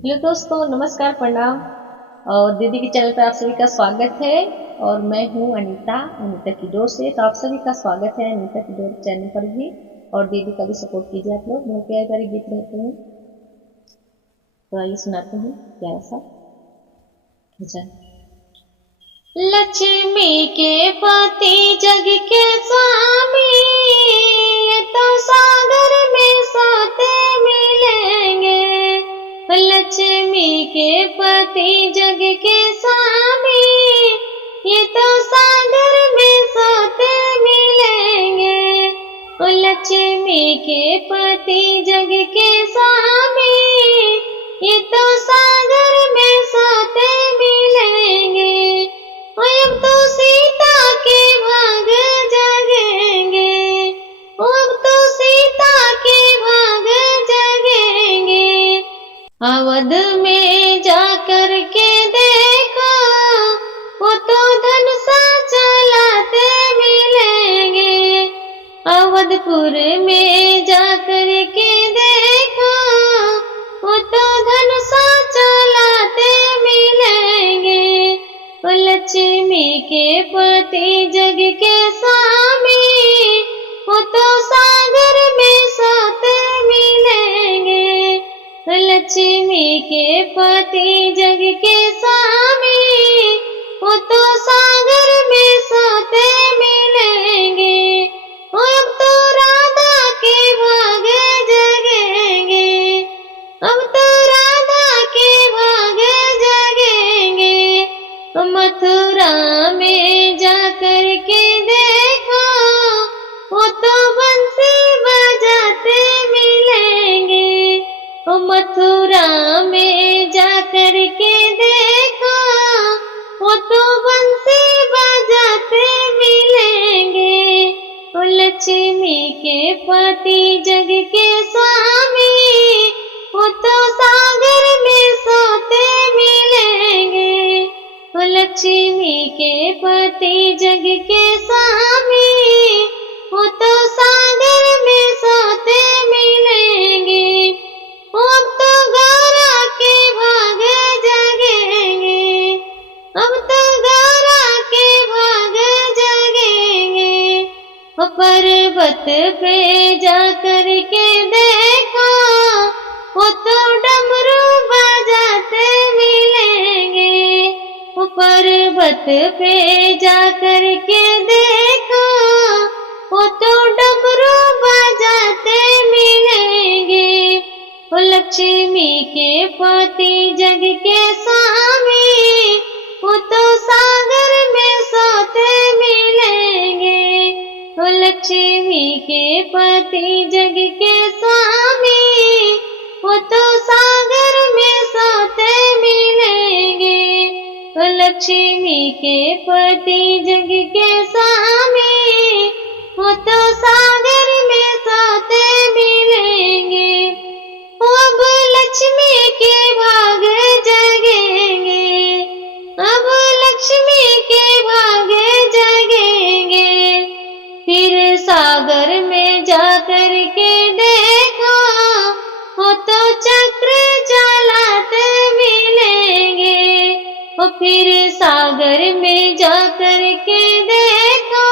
Hello दोस्तों, नमस्कार, प्रणाम। और दीदी के चैनल पर आप सभी का स्वागत है। और मैं हूँ अनीता की डोर से। तो आप सभी का स्वागत है अनीता की डोर चैनल पर भी। और दीदी का भी सपोर्ट कीजिए आप लोग। बहुत प्यारे प्यारे गीत रहते हैं। तो आइए सुनाते हैं प्यारा सा भजन। लक्ष्मी के पति जग के स्वामी, ये तो सागर में साथे मिलेंगे। लक्ष्मी के पति जग के स्वामी, ये तो सागर में साथे मिलेंगे। लक्ष्मी के पति जग के स्वामी, ये तो सागर में साथे मिलेंगे। अब तो सीता के भाग जगेंगे, अब तो सीता के भाग जगेंगे। अवध में जाकर के देखो, वो तो धनुषा चलाते मिलेंगे। अवधपुर में जाकर के देखो, वो तो धनुषा चलाते मिलेंगे। लक्ष्मी के पति जग के स्वामी, वो तो सागर में साथे मिलेंगे। लक्ष्मी के पति जग के स्वामी, वो तो सागर में साथे मिलेंगे। अब तो राधा के भाग जगेंगे, अब तो राधा के भाग जगेंगे। मथुरा में जाकर के देखो, वो तो बंसी बजाते मिलेंगे। मथुरा में जाकर के देखो, वो तो बंसी बजाते मिलेंगे। लक्ष्मी के पति जग के स्वामी, वो तो सागर में सोते मिलेंगे। लक्ष्मी के पति जग के स्वामी, वो तो सागर में सोते मिलेंगे। अब तो गौरा के भाग जगेंगे, अब तो गौरा के भाग जगेंगे। पर्वत पे जाकर के देखो, वो तो डमरू बजाते मिलेंगे। पर्वत पे जाकर के देखो, वो तो डमरू बजाते मिलेंगे। लक्ष्मी के पति जग के स्वामी, वो तो सागर में सोते मिलेंगे। लक्ष्मी के पति जग के स्वामी, वो तो सागर में सोते मिलेंगे। लक्ष्मी के पति जग के स्वामी, वो तो सागर में सोते मिलेंगे। अब लक्ष्मी के भाग जगेंगे, अब लक्ष्मी के भाग जगेंगे। फिर सागर में जाकर के देखो, वो तो चक्र चलाते मिलेंगे। फिर सागर में जाकर के देखो,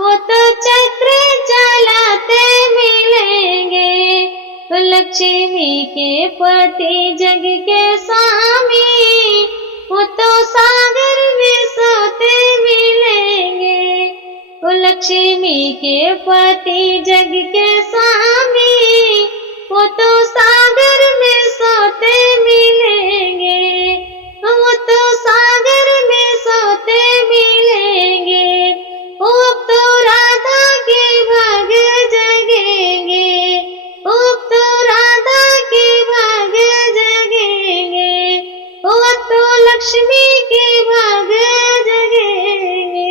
वो तो चक्र चलाते मिलेंगे। लक्ष्मी के पति जग के स्वामी, वो तो सागर में सोते मिलेंगे। लक्ष्मी के पति जग के स्वामी, वो तो सागर में सोते मिलेंगे। वो तो सागर में सोते मिलेंगे। अब तो राधा के भाग जगेंगे, अब तो राधा के भाग जगेंगे। अब तो लक्ष्मी के भाग जगेंगे।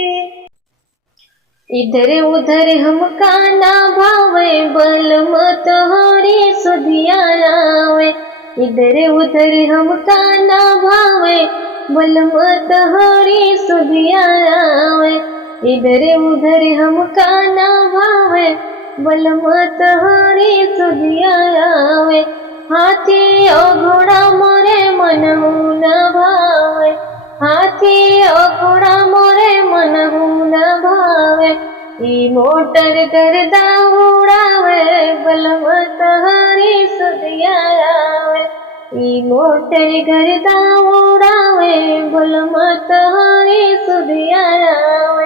इधर उधर हमका ना भावे, बलम तोहरी सुधिया आवे। इधर उधर हमका ना भावे, बलम तोहरी सुधिया आवे। इधर उधर हमका ना भावे, बलम तोहरी सुधिया आवे। हाथी और घोड़ा ई मोटर करदा उड़ावे बलम तहारी सुधिया आवे। ई मोटर करदा उड़ावे बलम तहारी सुधिया आवे।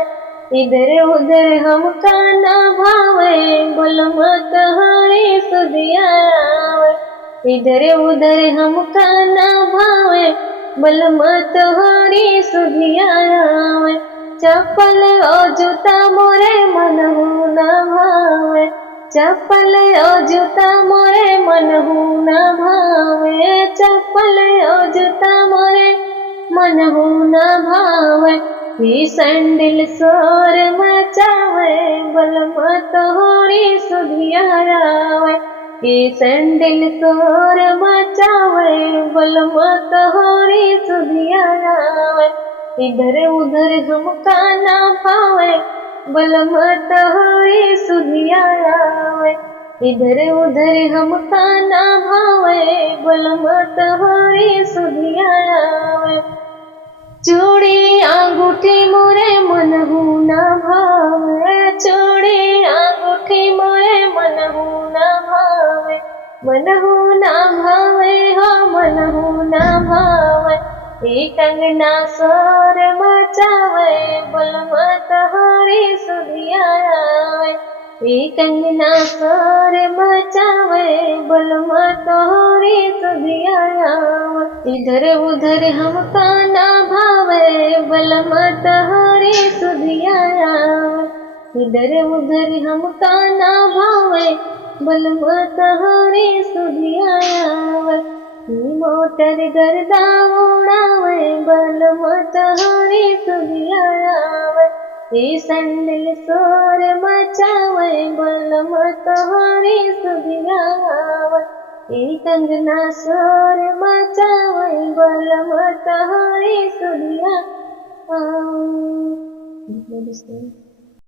इधर उधर हमका ना भावे बलम तहारी सुधिया आवे। इधर उधर हमका ना भावे बलम तहारी सुधिया आवे। चप्पल और जूता मोरे मनहु ना भावे। चप्पल और जूता मोरे मनहु ना भावे। चप्पल और जूता मोरे मनहु ना भावे। ई सैंडल शोर मचावे बलम तोहरी सुधिया आवे। ई सैंडल शोर मचावे बलम तोहरी सुधिया आवे। इधर उधर हमका ना भावे बलम तोहरी सुधिया आवे। इधर उधर हमका ना भावे बलम तोहरी सुधिया आवे। चूड़ी अंगूठी मोरे मनहु ना भावे। चूड़ी अंगूठी मोरे मनहु ना भावे। मनहु ना भावे हो मनहु ना भावे। ई कंगना शोर मचावे बलम तोहरी सुधिया आवे। ई कंगना शोर मचावे बलम तोहरी सुधिया आवे। इधर उधर हमका ना भावे बलम तोहरी सुधिया आवे। इधर उधर हमका ना भावे बलम तोहरी सुधिया आवे। ई मोटर गर्दा उड़ावे बलम तोहरी सुधिया आवे। ई सैंडल शोर मचावे बलम तोहरी सुधिया आवे। ई कंगना शोर मचावे बलम तोहरी सुधिया आवे।